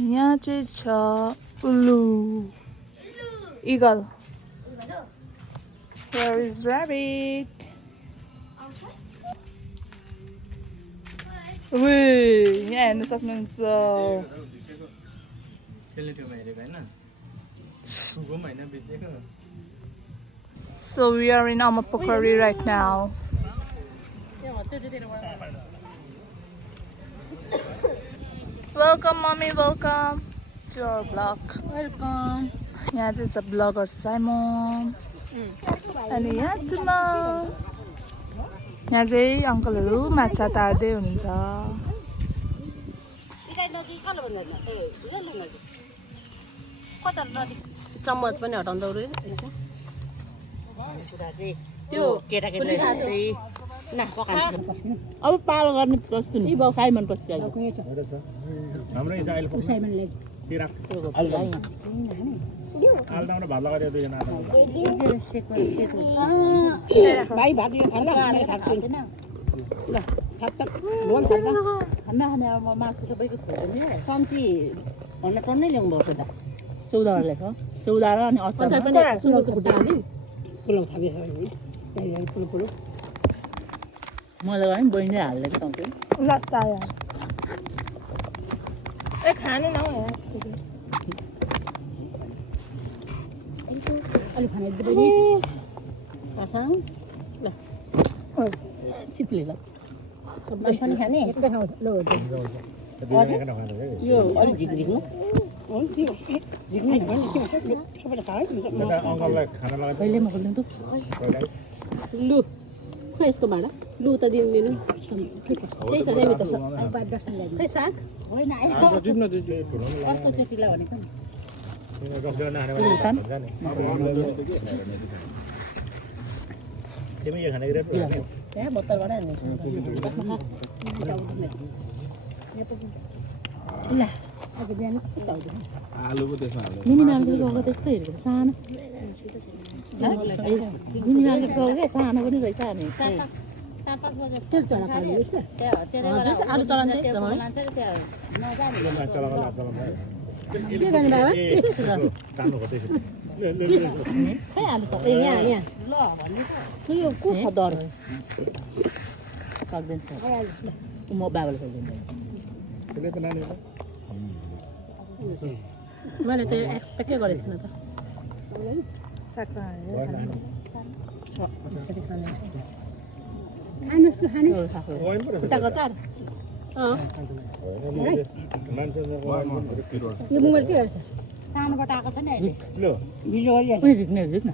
यहाँ चाहिँ छ उल्लु eagle. Here is rabbit. Wee, यहाँ हेर्न सक्नुहुन्छ. So we are in Amapokari right now. Welcome, mommy. Welcome to our vlog. Welcome. यहाँ चाहिँ छ ब्लगर साइमन अनि यहाँ चाहिँ म यहाँ चाहिँ अङ्कलहरू माछा तार्दै हुनुहुन्छ चम्मच पनि हटाउँदा त्यो केटाकेटी अब पालो गर्ने कस्तो नि साइमन पसिहाल्छ भाइ भात मासु सबैको कम्ती भन्दा कम नै ल्याउनु भएको त 14 ल्याएको 14 र अनि अचार पनि सुँगुरको खुट्टा हाल्नु पुलाउ थापे पुलो मलाई पनि बहिनी हाल्दै चम्पे ल ताया ए खानु न यार अलि खाने दिदी आसा ल चिप्ले ल सबै पनि खाने ल यो अलि झिक्नु कहिले म खोल्नु त लु खै यसको भाडा लु त दिनु त्यही छ नि त खै साग होइन अर्कोचोटि ला भनेको त्यहाँ बोतलबाट ल अब बिहान आलुको त्यसमा हाल्नु मिनी मार्केटको त्यस्तै हेरेको सानो मिनी मार्केटको के सानो पनि रहेछ अनि आलु चलान चाहिँ को छ दर सक्दैन म बाबाले सक्दैन मैले त एक्सपेक्टै गरेको थिएन त खुट्टाको चार यो मोबाइल के गर्छ सानोबाट आएको छ नि अहिले भिडियो गरिरहेको